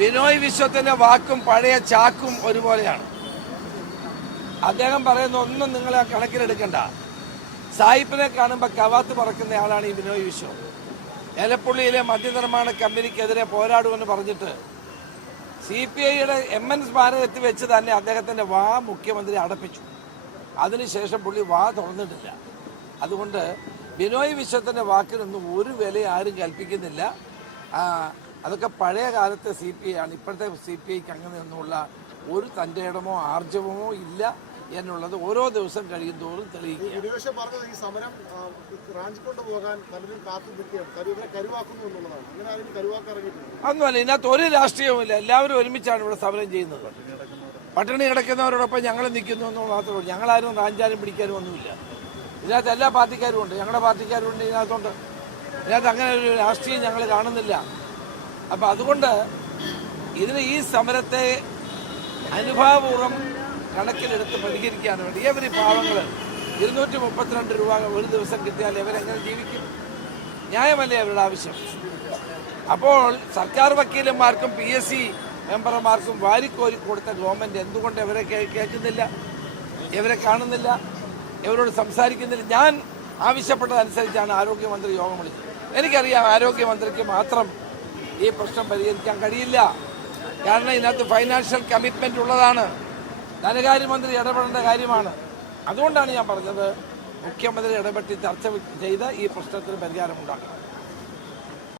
ബിനോയ് വിശ്വത്തിന്റെ വാക്കും പഴയ ചാക്കും ഒരുപോലെയാണ്. അദ്ദേഹം പറയുന്ന ഒന്നും നിങ്ങളെ കണക്കിലെടുക്കണ്ട. സായിപ്പിനെ കാണുമ്പോൾ കവാത്ത് പറക്കുന്ന ആളാണ് ഈ ബിനോയ് വിശ്വം. എലപ്പുള്ളിയിലെ മദ്യനിർമ്മാണ കമ്പനിക്കെതിരെ പോരാടുമെന്ന് പറഞ്ഞിട്ട് CPIയുടെ MN സ്മാരകത്തിൽ വെച്ച് തന്നെ അദ്ദേഹത്തിന്റെ വാ മുഖ്യമന്ത്രി അടപ്പിച്ചു. അതിനുശേഷം പുള്ളി വാ തുറന്നിട്ടില്ല. അതുകൊണ്ട് ബിനോയ് വിശ്വത്തിന്റെ വാക്കിനൊന്നും ഒരു വില ആരും കൽപ്പിക്കുന്നില്ല. അതൊക്കെ പഴയ കാലത്തെ CPI ആണ്. ഇപ്പോഴത്തെ CPIക്ക് അങ്ങനെയൊന്നുമുള്ള ഒരു തൻ്റെ ഇടമോ ആർജവമോ ഇല്ല എന്നുള്ളത് ഓരോ ദിവസം കഴിയും തോറും തെളിയിക്കും. അതൊന്നുമല്ല, ഇതിനകത്ത് ഒരു രാഷ്ട്രീയവുമില്ല. എല്ലാവരും ഒരുമിച്ചാണ് ഇവിടെ സമരം ചെയ്യുന്നത്. പട്ടിണി കിടക്കുന്നവരോടൊപ്പം ഞങ്ങൾ നിൽക്കുന്നു എന്ന് മാത്രമേ ഉള്ളൂ. ഞങ്ങളാരും റാഞ്ചാനും പിടിക്കാനും ഒന്നുമില്ല. ഇതിനകത്ത് എല്ലാ പാർട്ടിക്കാരും ഉണ്ട്, ഞങ്ങളുടെ പാർട്ടിക്കാരും ഉണ്ട് ഇതിനകത്തുണ്ട്. ഇതിനകത്ത് അങ്ങനെ ഒരു രാഷ്ട്രീയം ഞങ്ങൾ കാണുന്നില്ല. അപ്പം അതുകൊണ്ട് ഈ സമരത്തെ അനുഭാവപൂർവ്വം കണക്കിലെടുത്ത് പരിഹരിക്കാൻ വേണ്ടി ഇവർ പാവങ്ങൾ 232 രൂപ ഒരു ദിവസം കിട്ടിയാൽ ഇവരെങ്ങനെ ജീവിക്കും? ന്യായമല്ലേ അവരുടെ ആവശ്യം? അപ്പോൾ സർക്കാർ വക്കീലന്മാർക്കും PSC മെമ്പർമാർക്കും വാരിക്കോരി കൊടുത്ത ഗവൺമെൻറ് എന്തുകൊണ്ട് ഇവരെ കേൾക്കുന്നില്ല, ഇവരെ കാണുന്നില്ല, ഇവരോട് സംസാരിക്കുന്നില്ല? ഞാൻ ആവശ്യപ്പെട്ടതനുസരിച്ചാണ് ആരോഗ്യമന്ത്രി യോഗം വിളിച്ചത്. എനിക്കറിയാം ആരോഗ്യമന്ത്രിക്ക് മാത്രം ഈ പ്രശ്നം പരിഹരിക്കാൻ കഴിയില്ല. കാരണം ഇതിനകത്ത് ഫൈനാൻഷ്യൽ കമ്മിറ്റ്മെന്റ് ഉള്ളതാണ്. ധനകാര്യമന്ത്രി ഇടപെടേണ്ട കാര്യമാണ്. അതുകൊണ്ടാണ് ഞാൻ പറഞ്ഞത് മുഖ്യമന്ത്രി ഇടപെട്ട് ചർച്ച ചെയ്ത് ഈ പ്രശ്നത്തിന് പരിഹാരമുണ്ടാക്കണം.